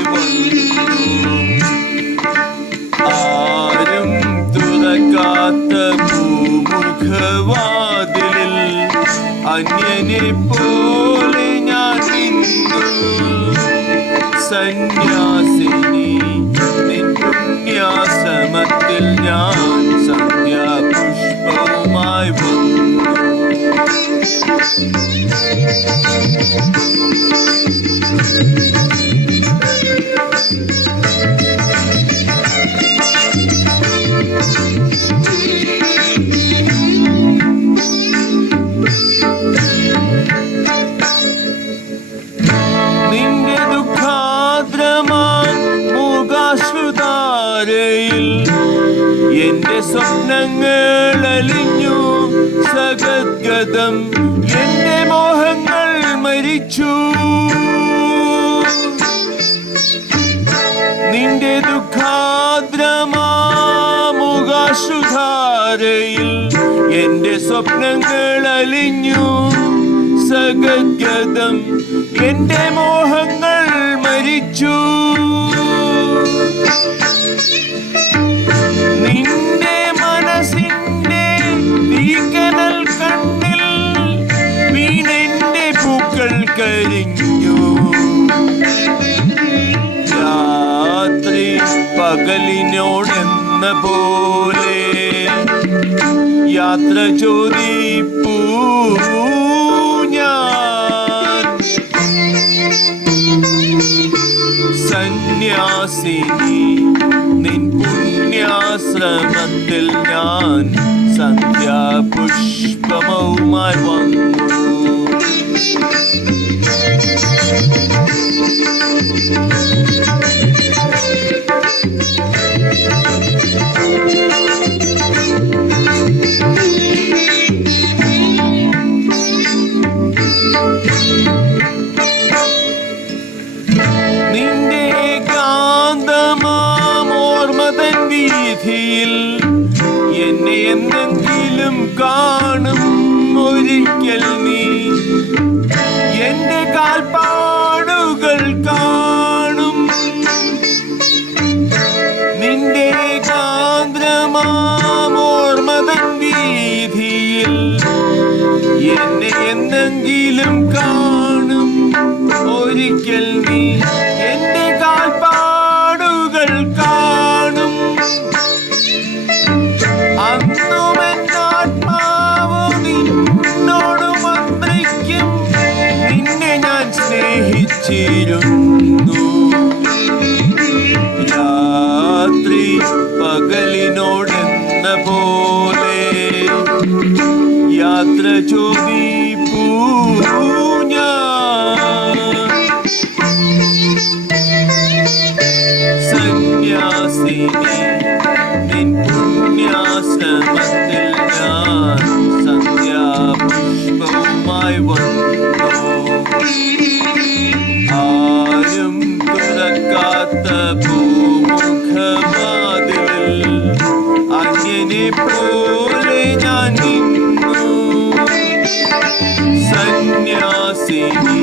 സന്യാസവുമായി വന്നു. ആരും തുറക്കാത്ത ഭൂമുഖവാതിലിൽ അന്യനെ പോലെ ഞാൻ നിന്നു. സന്യാസിനി നിൻ പുണ്യാശ്രമത്തിൽ ഞാൻ സന്ധ്യാപുഷ്പവുമായി വന്നു. നിന്റെ ദുഃഖാദ്രമാം മൂകാശ്രുതാരയിൽ എന്റെ സ്വപ്നങ്ങൾ അലിഞ്ഞു സഗദ്ഗതം. എന്റെ മോഹങ്ങൾ മരിച്ചു. നിന്റെ ദുഃഖാദ്രമാം മൂകാശ്രുതാരയിൽ എന്റെ സ്വപ്നങ്ങൾ അലിഞ്ഞു സഗദ്ഗതം. എന്റെ മോഹങ്ങൾ മരിച്ചു. നിന്റെ മനസ്സിന്റെ തീക്കനൽ കണ്ണിൽ വീണെന്റെ പൂക്കൾ കരിഞ്ഞു. രാത്രി പകലിനോടെന്ന പോലെ യാത്ര ചോദിപ്പൂ ഞാൻ. സന്യാസിനി നിൻ പുണ്യാശ്രമത്തിൽ ഞാൻ സന്ധ്യാപുഷ്പവുമായി വന്നു. നിന്റെ കാന്തമാമോർമതൻ വീഥിയിൽ എന്നെ എന്തെങ്കിലും കാണും ഒരിക്കൽ നീ. എന്റെ കാൽപ്പാടുകൾ കാണും. നിന്റെ കാന്തമാമോർമതൻ വീഥിയിൽ എന്നെ എന്തെങ്കിലും കാണും ഒരിക്കൽ നീ. എന്റെ കാൽപ്പാടുകൾ കാണും. അന്നും എന്നാത്മാവ് നിന്നോട് മന്ത്രിക്കും. നിന്നെ ഞാൻ സ്നേഹിച്ചിരുന്നു. രാത്രി പകലിനോടെന്ന പോലെ യാത്ര ചോദിപ്പൂ ഞാൻ. സന്യാസിനി നിൻ പുണ്യാശ്രമത്തിൽ ഞാൻ സന്ധ്യാപുഷ്പവുമായി വന്നു. ആരും തുറക്കാത്ത ഭൂമുഖവാതിലിൽ അന്യനെ പോലെ ഞാൻ നിന്നു. സന്യാസിനി